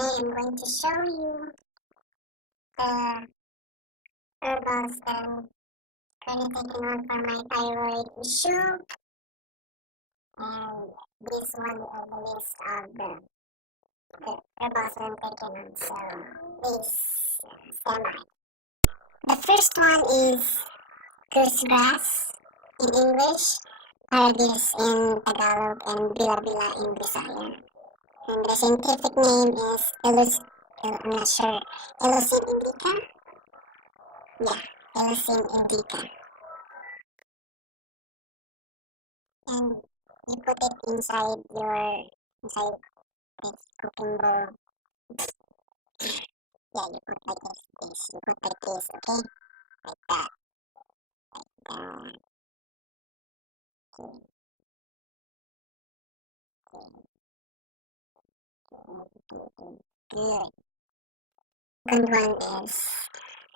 today I'm going to show you the herbals that I'm currently taking on for my thyroid issue. And this one is the list of the herbals that I'm taking on. So please stand by. The first one is goose grass in English, Paragis in Tagalog, and Bila-bila in Bisaya. And the scientific name is I'm not sure, Elosin indica? Yeah, Elosin indica. And you put it inside this cooking bowl. Yeah, you put like this. You put like this, okay? Like that. Okay. Good. Good one is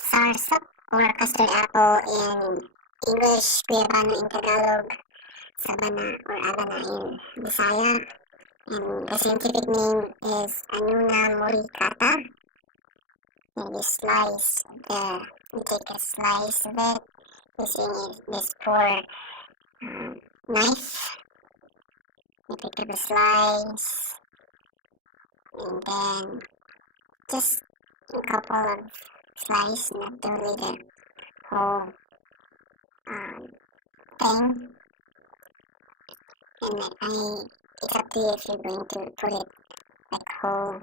soursop or custard apple in English, Guyabano in Tagalog, Sabana or Abana in Bisaya. And the scientific name is Annona moricata. And you take a slice of it using this poor knife. You pick up a slice and then just a couple of slices, not really the whole thing. And it's up to you if you're going to put it like whole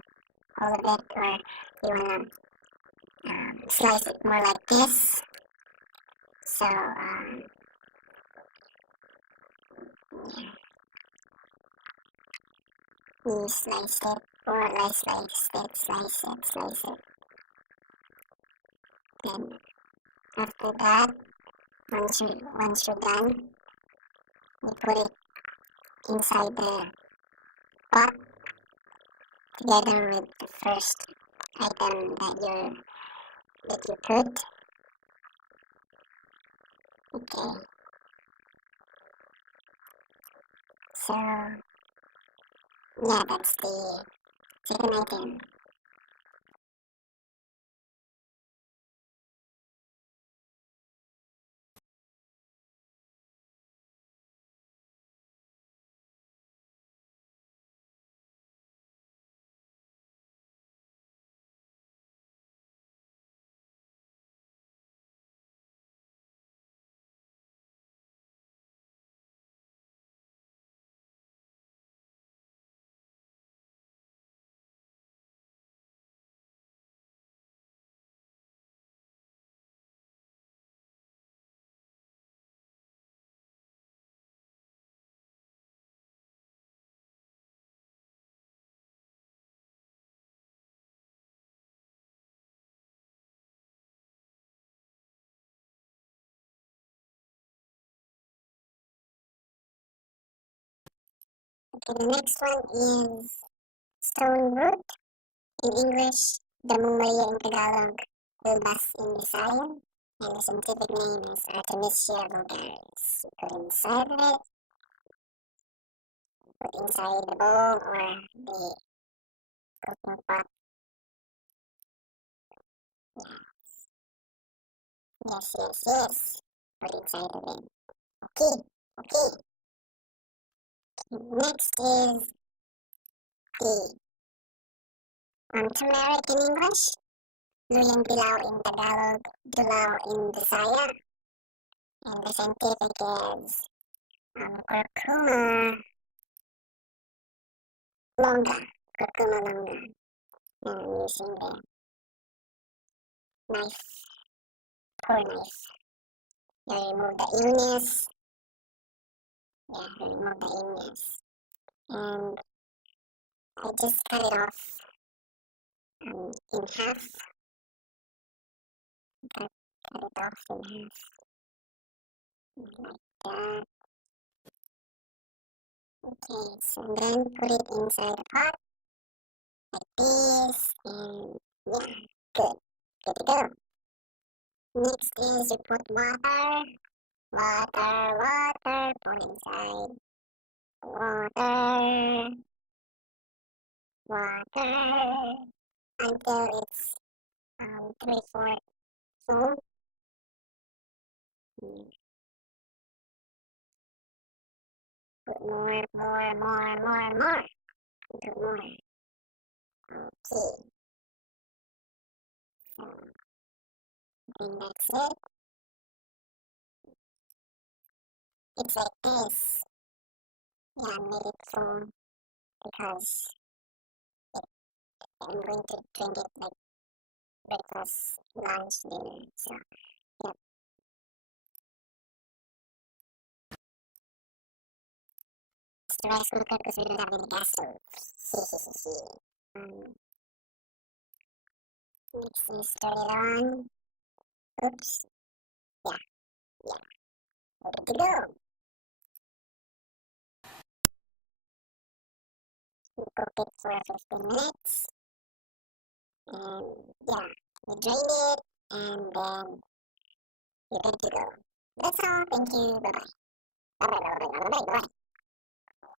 of it, or you wanna slice it more like this. So you slice it, or I slice it. Then after that, once you're done, you put it inside the pot together with the first item that you put. Okay. So yeah, that's the second item. Okay, the next one is stone root in English, Damumaya in Tagalog, Bilbas in Visayan, and the scientific name is Artemisia vulgaris. You put inside of it, put inside the bowl or the cooking pot. Yes. Put inside of it. Okay. Next is the turmeric in English, Luyang Dilaw in Tagalog, Dilaw in Bisaya, and the scientific is Curcuma longa. And I'm using the knife, poor knife. You remove the illness. And I just cut it off in half. Cut it off in half. Like that. Okay, so then put it inside the pot. Like this. And yeah, good. Good to go. Next is you put water. Put inside water. water until it's 3/4 full. Mm, Put more, more, more, more, more. Put more. Okay, so I think that's it. It's like this. Yeah, I made it full because I'm going to drink it like breakfast, lunch, dinner. So, yeah. It's the rice cooker because we don't have any gas stove. um, Next is turn it on. Oops. Yeah, yeah. Ready to go. We cook it for 15 minutes. And yeah, we drain it and then you're ready to go. That's all. Thank you. Bye bye. Bye bye bye bye bye bye bye.